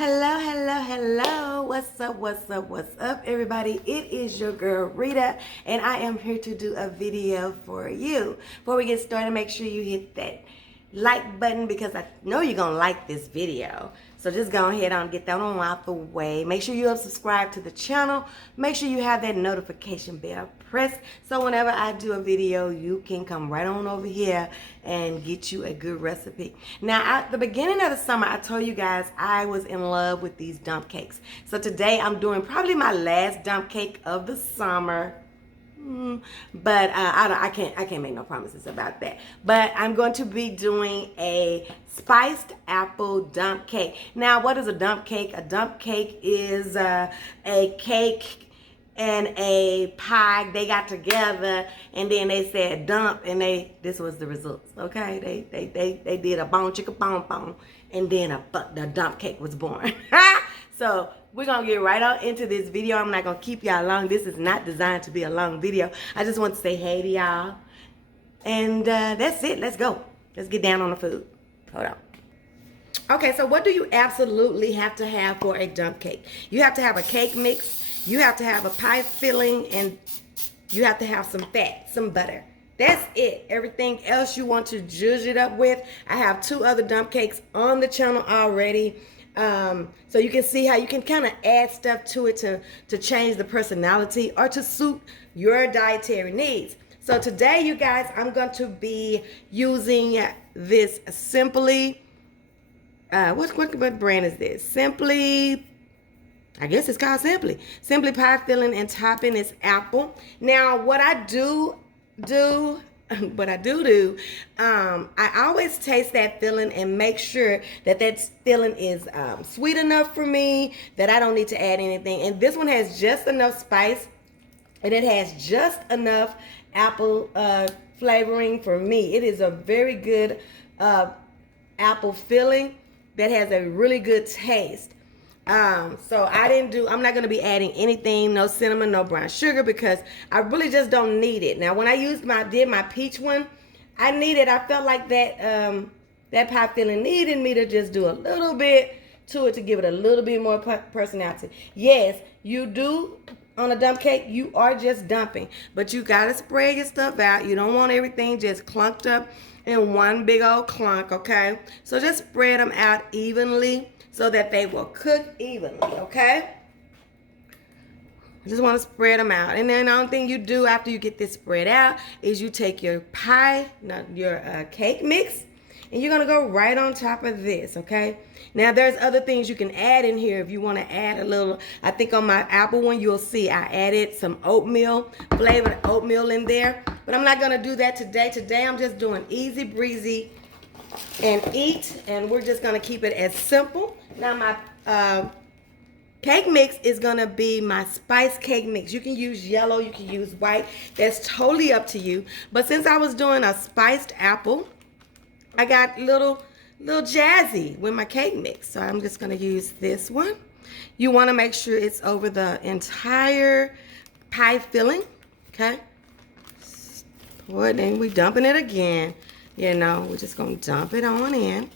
Hello. What's up, everybody? It is your girl, Rita, and I am here to do a video for you. Before we get started, make sure you hit that like button because I know you're going to like this video. So just go ahead and get that on out the way. Make sure you have subscribed to the channel. Make sure you have that notification bell pressed so whenever I do a video, you can come right on over here and get you a good recipe. Now, at the beginning of the summer, I told you guys I was in love with these dump cakes. So today I'm doing probably my last dump cake of the summer. But I can't make no promises about that. But I'm going to be doing a spiced apple dump cake. Now, what is a dump cake? A dump cake is a cake and a pie. They got together and then they said dump, and this was the results. Okay, they did a bone chicka bone, and then the dump cake was born. So we're going to get right on into this video. I'm not going to keep y'all long. This is not designed to be a long video. I just want to say hey to y'all. And that's it. Let's go. Let's get down on the food. Hold on. Okay, so what do you absolutely have to have for a dump cake? You have to have a cake mix. You have to have a pie filling. And you have to have some fat, some butter. That's it. Everything else you want to zhuzh it up with. I have 2 other dump cakes on the channel already. So you can see how you can kind of add stuff to it to change the personality or to suit your dietary needs. So today, you guys, I'm going to be using this Simply, what brand is this? Simply, I guess it's called Simply Pie Filling and Topping is apple. Now, what I do, I always taste that filling and make sure that filling is sweet enough for me that I don't need to add anything. And this one has just enough spice and it has just enough apple flavoring for me. It is a very good apple filling that has a really good taste. So I'm not going to be adding anything, no cinnamon, no brown sugar, because I really just don't need it. Now, when I did my peach one, I felt like that pie filling needed me to just do a little bit to it to give it a little bit more personality. Yes, you do on a dump cake, you are just dumping, but you got to spread your stuff out. You don't want everything just clunked up in one big old clunk, okay? So just spread them out evenly, so that they will cook evenly, okay? I just want to spread them out. And then the only thing you do after you get this spread out is you take your cake mix, and you're going to go right on top of this, okay? Now, there's other things you can add in here if you want to add a little. I think on my apple one, you'll see I added some oatmeal, flavored oatmeal in there. But I'm not going to do that today. Today, I'm just doing easy breezy and eat, and we're just going to keep it as simple. Now, my cake mix is going to be my spice cake mix. You can use yellow, you can use white. That's totally up to you. But since I was doing a spiced apple, I got little jazzy with my cake mix. So I'm just going to use this one. You want to make sure it's over the entire pie filling, okay? And we're dumping it again. You know, we're just going to dump it on in.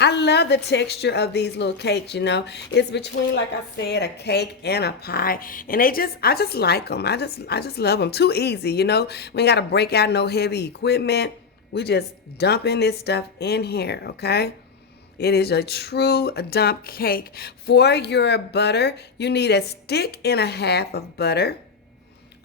I love the texture of these little cakes, you know. It's between, like I said, a cake and a pie. And I just like them. I just love them. Too easy, you know. We ain't got to break out no heavy equipment. We just dumping this stuff in here, okay? It is a true dump cake. For your butter, you need 1.5 sticks of butter.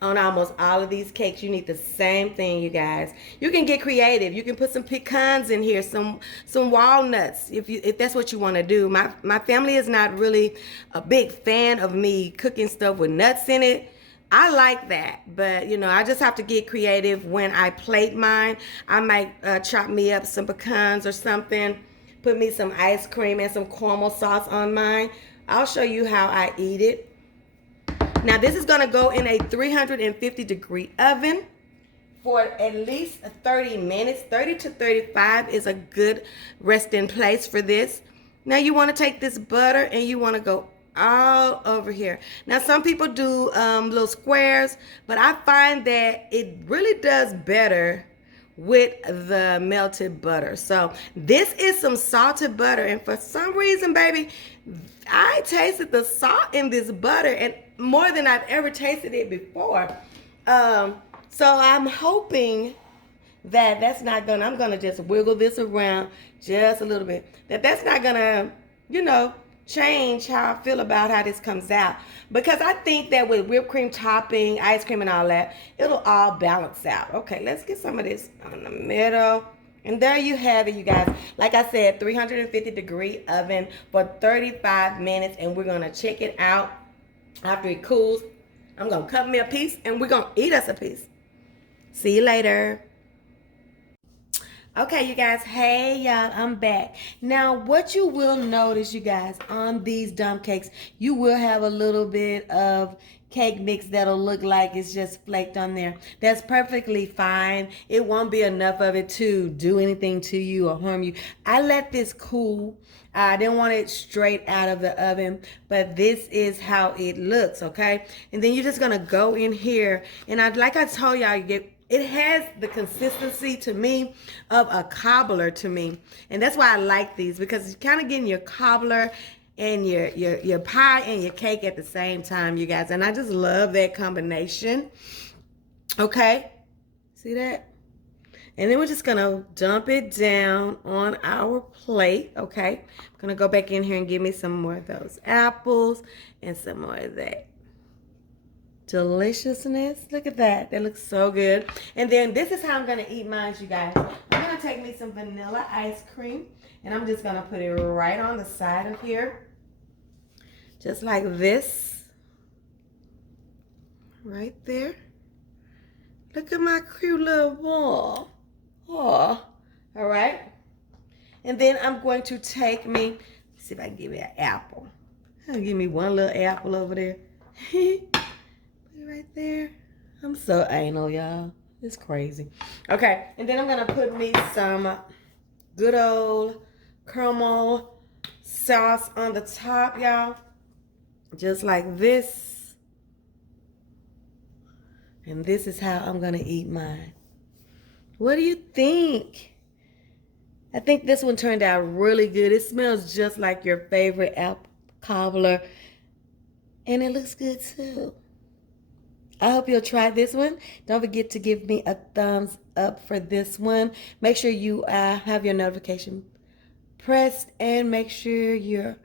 On almost all of these cakes, you need the same thing, you guys. You can get creative. You can put some pecans in here, some walnuts, if that's what you want to do. My family is not really a big fan of me cooking stuff with nuts in it. I like that, but you know, I just have to get creative when I plate mine. I might chop me up some pecans or something, put me some ice cream and some caramel sauce on mine. I'll show you how I eat it. Now, this is going to go in a 350-degree oven for at least 30 minutes. 30 to 35 is a good resting place for this. Now, you want to take this butter and you want to go all over here. Now, some people do little squares, but I find that it really does better with the melted butter. So this is some salted butter, and for some reason, baby, I tasted the salt in this butter and more than I've ever tasted it before. So I'm hoping that that's not gonna, I'm gonna just wiggle this around just a little bit, that's not gonna, you know, change how I feel about how this comes out, because I think that with whipped cream topping, ice cream and all that, it'll all balance out. Okay, let's get some of this on the middle. And there you have it, you guys. Like I said, 350-degree oven for 35 minutes, and we're gonna check it out after it cools. I'm gonna cut me a piece and we're gonna eat us a piece. See you later. Okay, you guys, hey y'all, I'm back. Now, what you will notice, you guys, on these dump cakes, you will have a little bit of cake mix that'll look like it's just flaked on there. That's perfectly fine. It won't be enough of it to do anything to you or harm you. I let this cool. I didn't want it straight out of the oven, but this is how it looks, okay? And then you're just gonna go in here, and like I told y'all, it has the consistency to me of a cobbler to me. And that's why I like these, because you're kind of getting your cobbler and your pie and your cake at the same time, you guys. And I just love that combination. Okay, see that? And then we're just gonna dump it down on our plate, okay? I'm gonna go back in here and give me some more of those apples and some more of that deliciousness. Look at that. That looks so good. And then this is how I'm gonna eat mine, you guys. I'm gonna take me some vanilla ice cream, and I'm just gonna put it right on the side of here, just like this, right there. Look at my cute little ball. Oh, all right. And then I'm going to take me, let's see if I can give me an apple. I'll give me one little apple over there. Right there. I'm so anal, y'all. It's crazy. Okay, and then I'm gonna put me some good old caramel sauce on the top, y'all. Just like this. And this is how I'm gonna eat mine. What do you think? I think this one turned out really good. It smells just like your favorite apple cobbler. And it looks good too. I hope you'll try this one. Don't forget to give me a thumbs up for this one. Make sure you have your notification pressed, and make sure you're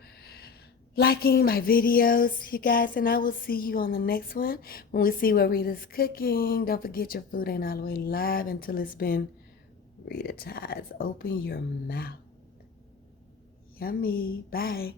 liking my videos, you guys. And I will see you on the next one when we see what Rita's cooking. Don't forget, your food ain't all the way live until it's been Ritatized. Open your mouth. Yummy. Bye.